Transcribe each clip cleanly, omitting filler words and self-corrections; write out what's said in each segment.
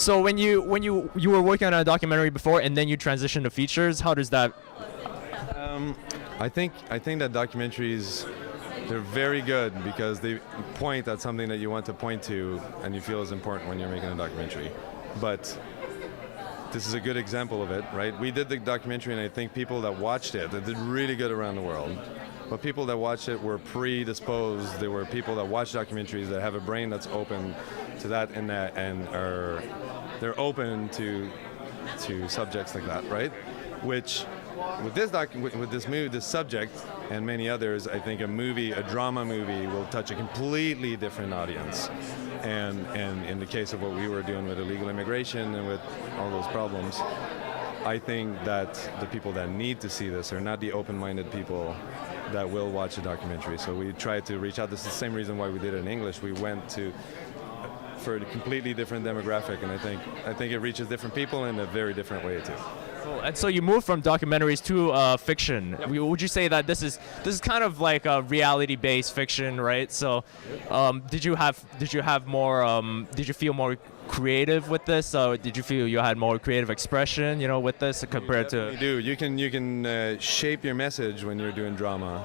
So when you were working on a documentary before and then you transitioned to features, how does that? I think that documentaries, they're very good because they point at something that you want to point to and you feel is important when you're making a documentary. But this is a good example of it, right? We did the documentary and I think people that watched it, they did really good around the world. But people that watched it were predisposed. They were people that watch documentaries that have a brain that's open to that and they're open to subjects like that, right? Which with this movie, this subject and many others, I think a drama movie will touch a completely different audience. And in the case of what we were doing with illegal immigration and with all those problems, I think that the people that need to see this are not the open-minded people that will watch a documentary. So we tried to reach out. This is the same reason why we did it in English. We went for a completely different demographic, and I think it reaches different people in a very different way too. Cool. And so you moved from documentaries to fiction. Yep. Would you say that this is kind of like a reality-based fiction, right? So, did you have more? Did you feel more creative with this? Did you feel you had more creative expression, with this compared to? You do. You can shape your message when you're doing drama.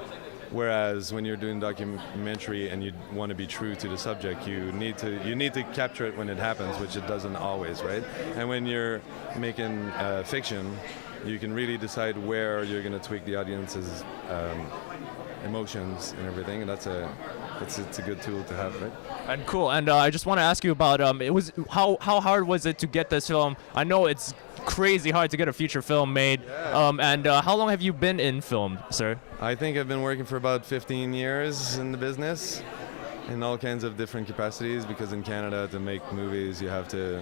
Whereas when you're doing documentary and you want to be true to the subject, you need to capture it when it happens, which it doesn't always, right? And when you're making fiction, you can really decide where you're going to tweak the audience's emotions and everything, and it's a good tool to have, right? And cool. And I just want to ask you about how hard was it to get this film? I know it's crazy hard to get a feature film made. Yeah. And how long have you been in film, sir? I think I've been working for about 15 years in the business in all kinds of different capacities, because in Canada to make movies you have to,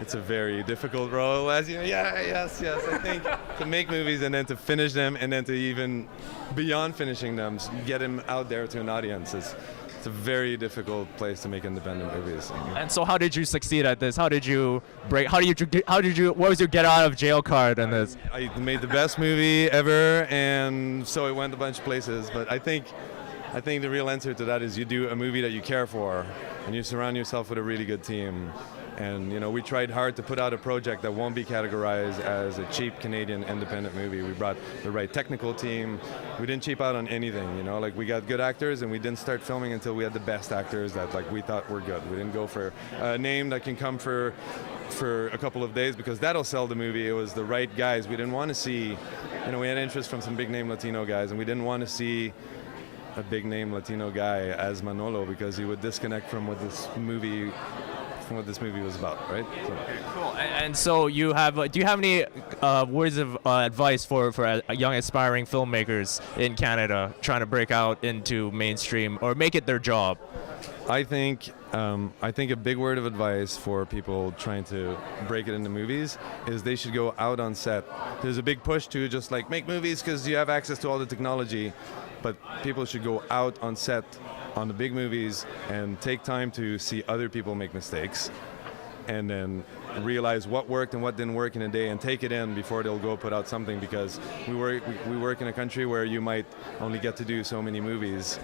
it's a very difficult role, as you know. Yes, I think to make movies and then to finish them and then to even beyond finishing them, get them out there to an audience it's a very difficult place to make independent movies. And so how did you succeed at this? What was your get out of jail card in this? I made the best movie ever, and so it went a bunch of places. But I think the real answer to that is you do a movie that you care for, and you surround yourself with a really good team. And we tried hard to put out a project that won't be categorized as a cheap Canadian independent movie. We brought the right technical team. We didn't cheap out on anything, we got good actors, and we didn't start filming until we had the best actors that we thought were good. We didn't go for a name that can come for a couple of days because that'll sell the movie. It was the right guys. We didn't want to see, we had interest from some big name Latino guys, and we didn't want to see a big name Latino guy as Manolo because he would disconnect from what this movie was about, right? So. Cool. And so do you have any words of advice for young aspiring filmmakers in Canada trying to break out into mainstream or make it their job? I think a big word of advice for people trying to break it into movies is they should go out on set. There's a big push to just make movies because you have access to all the technology, but people should go out on set on the big movies and take time to see other people make mistakes and then realize what worked and what didn't work in a day and take it in before they'll go put out something, because we work in a country where you might only get to do so many movies.